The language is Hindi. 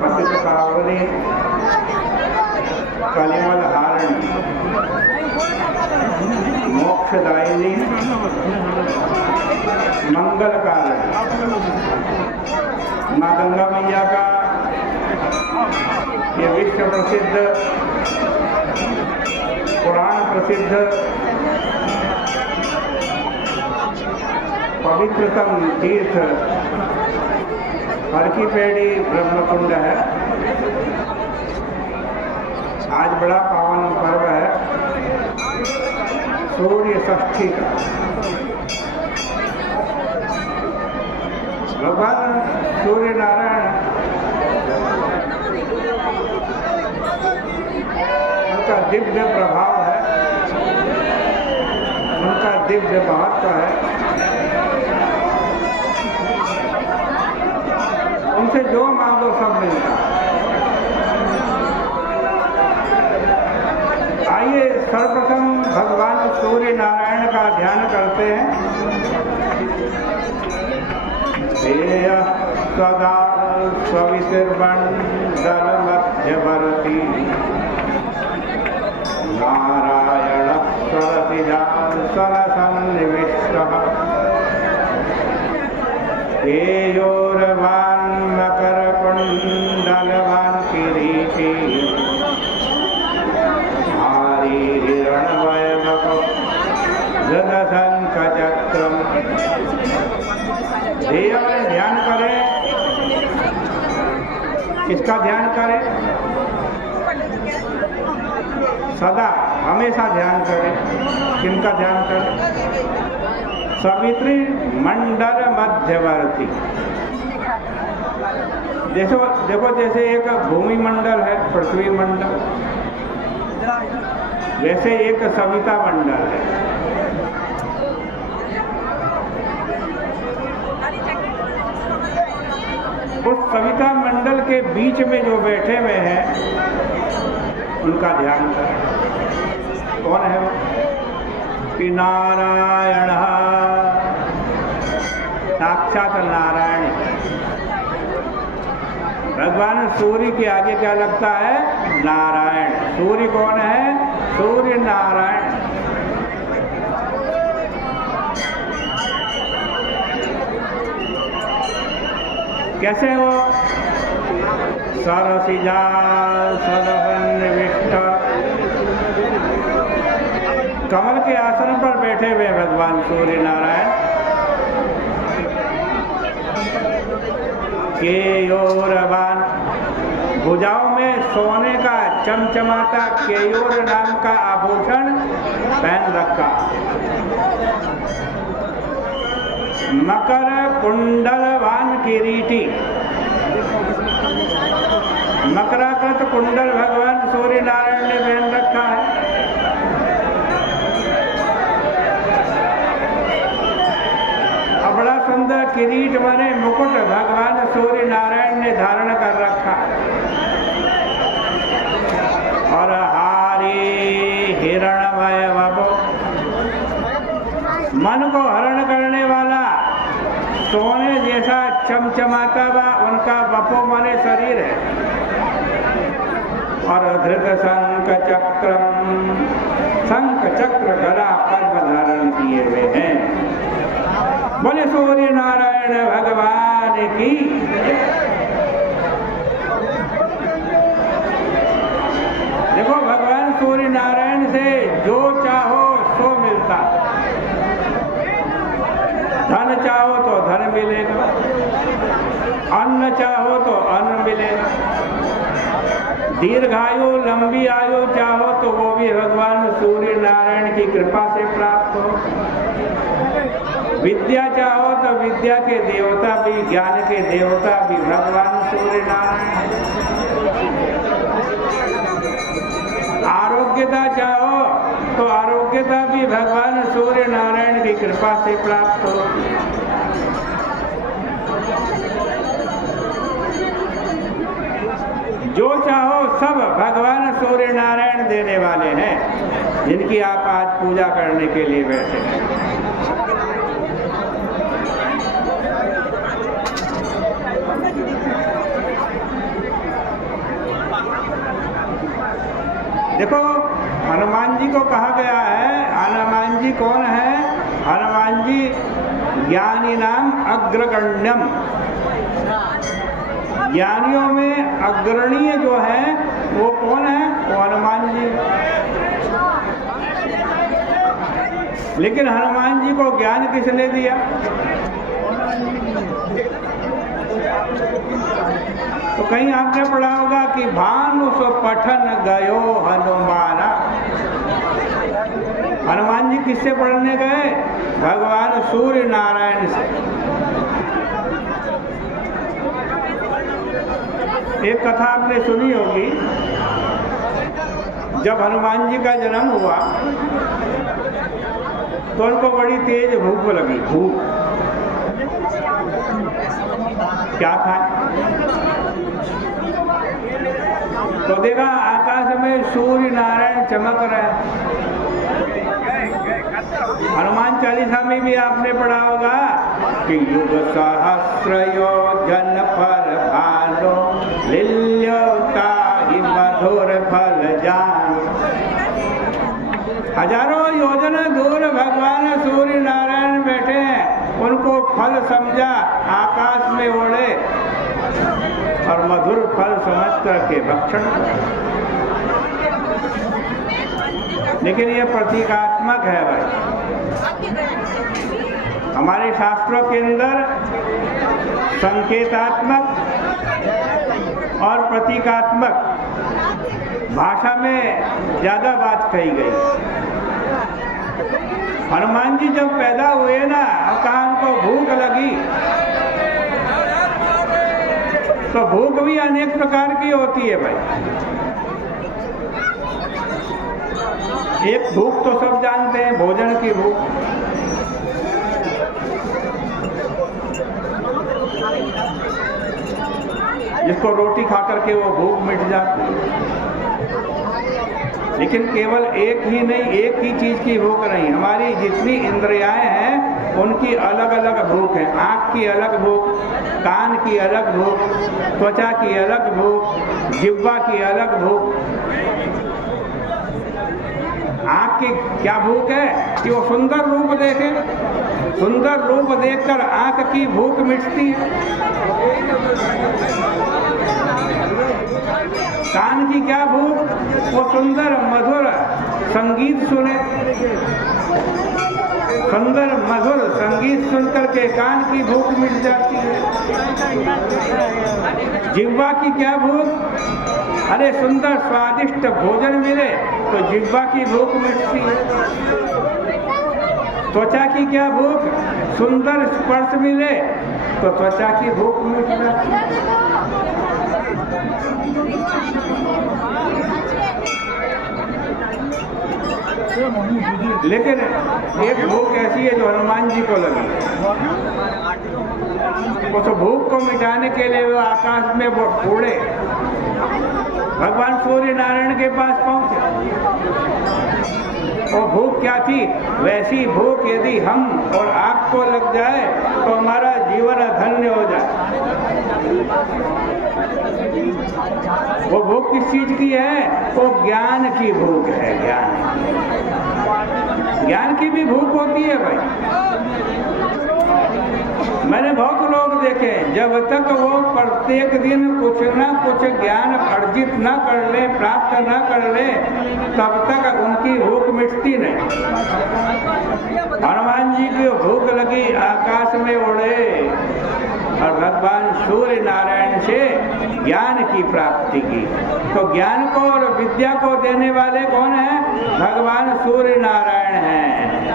पतित पावनी कलिमल हारिणी मोक्षदायिनी मंगल कारिणी माँ गंगा मैया का ये विश्व प्रसिद्ध पुराण प्रसिद्ध पवित्रतम तीर्थ हरकीपैड़ी ब्रह्मकुंड है। आज बड़ा पावन पर्व है सूर्य षष्ठी का। भगवान सूर्य नारायण उनका दिव्य प्रभाव है, उनका दिव्य महत्व है। उनसे जो मांगो सब मिलता। आइए सर्वप्रथम भगवान सूर्य नारायण का ध्यान करते हैं। सदा सवितिर्मण्डल मध्यवर्ती नारायण सरसन्निविष्टः केयोरवान् मकरकुण्डलवान् किरीटी भारी हिरण्मयवपो गदशङ्खचक्रम्। ध्यान करें, किसका ध्यान करें? सदा हमेशा ध्यान करें। किनका ध्यान करें? सवित्री मंडल मध्यवर्ती। देखो जैसे एक भूमि मंडल है, पृथ्वी मंडल, वैसे एक सविता मंडल है। उस सविता मंडल के बीच में जो बैठे हुए हैं उनका ध्यान करें। कौन है वो? कि नारायण, साक्षात नारायण। भगवान सूर्य के आगे क्या लगता है? नारायण। सूर्य कौन है? सूर्य नारायण। कैसे वो? सरसिजा सरसन्निविष्ट, कमल के आसन पर बैठे हुए भगवान सूर्य नारायण। केयोरवान, भुजाओं में सोने का चमचमाता केयोर नाम का आभूषण पहन रखा। मकर कुंडलवान किरीटी, मकराकृत कुंडल भगवान सूर्य नारायण ने पहन रखा है। बड़ा सुंदर किरीट माने मुकुट भगवान सूर्य नारायण ने धारण कर रखा। और हारी हिरणमय वपो, मन को हरण करने वाला सोने जैसा चमचमाता हुआ उनका वपो माने शरीर है। और धृत शंख चक्रम, शंख चक्र गदा पद्म धारण किए हुए हैं। बोले सूर्य नारायण भगवान की। देखो भगवान सूर्य नारायण से जो चाहो सो मिलता। धन चाहो तो धन मिलेगा, अन्न चाहो तो अन्न मिलेगा, दीर्घायु लंबी आयु चाहो तो वो भी भगवान सूर्य नारायण की कृपा से प्राप्त हो। विद्या चाहो तो विद्या के देवता भी, ज्ञान के देवता भी भगवान सूर्य नारायण। आरोग्यता चाहो तो आरोग्यता भी भगवान सूर्य नारायण की कृपा से प्राप्त हो। जो चाहो सब भगवान सूर्य नारायण देने वाले हैं, जिनकी आप आज पूजा करने के लिए बैठे हैं। देखो हनुमान जी को कहा गया है, हनुमान जी कौन है? हनुमान जी ज्ञानी नाम अग्रगण्यम, ज्ञानियों में अग्रणीय जो है वो कौन है? वो हनुमान जी। लेकिन हनुमान जी को ज्ञान किसने दिया? तो कहीं आपने पढ़ा होगा कि भानु सो पठन गयो हनुमाना। हनुमान जी किससे पढ़ने गए? भगवान सूर्य नारायण से। एक कथा आपने सुनी होगी, जब हनुमान जी का जन्म हुआ तो उनको बड़ी तेज भूख लगी। भूख क्या खाए? तो देखा आकाश में सूर्य नारायण चमक रहे हैं। हनुमान चालीसा में भी आपने पढ़ा होगा कि युग सहस्र योजन पर भालो लील्योता ही मधुर फल जान। हजारों योजना दूर भगवान सूर्य नारायण बैठे हैं, उनको फल समझा, आकाश में उड़े और मधुर फल समझ करके भक्षण। लेकिन यह प्रतीकात्मक है भाई। हमारे शास्त्रों के अंदर संकेतात्मक और प्रतीकात्मक भाषा में ज्यादा बात कही गई। हनुमान जी जब पैदा हुए ना, कहा उनको भूख लगी, तो भूख भी अनेक प्रकार की होती है भाई। एक भूख तो सब जानते हैं, भोजन की भूख। जिसको रोटी खा करके वो भूख मिट जाती है। लेकिन केवल एक ही नहीं, एक ही चीज की भूख नहीं। हमारी जितनी इंद्रियाएं हैं उनकी अलग अलग भूख है। आँख की अलग भूख, कान की अलग भूख, त्वचा की अलग भूख, जिह्वा की अलग भूख। आँख की क्या भूख है कि वो सुंदर रूप देखे, सुंदर रूप देखकर आँख की भूख मिटती है। कान की क्या भूख? वो सुंदर मधुर संगीत सुने, सुंदर मधुर संगीत सुनकर के कान की भूख मिट जाती है। जिह्वा की क्या भूख? अरे सुंदर स्वादिष्ट भोजन मिले तो जिह्वा की भूख मिटती है। त्वचा की क्या भूख? सुंदर स्पर्श मिले तो त्वचा की भूख मिट जाती है। लेकिन एक भूख ऐसी है जो हनुमान जी को लगी। उस भूख को मिटाने के लिए वो आकाश में वो उड़े, भगवान सूर्य नारायण के पास पहुंचे। वो भूख क्या थी? वैसी भूख यदि हम और आपको लग जाए तो हमारा जीवन धन्य हो जाए। वो भूख किस चीज की है? वो ज्ञान की भूख है। ज्ञान की भी भूख होती है भाई। मैंने बहुत लोग देखे, जब तक वो प्रत्येक दिन कुछ न कुछ ज्ञान अर्जित न कर ले, प्राप्त न कर ले, तब तक उनकी भूख मिटती नहीं। हनुमान जी की भूख लगी, आकाश में उड़े और भगवान सूर्य नारायण से ज्ञान की प्राप्ति की। तो ज्ञान को और विद्या को देने वाले कौन है? भगवान सूर्य नारायण हैं।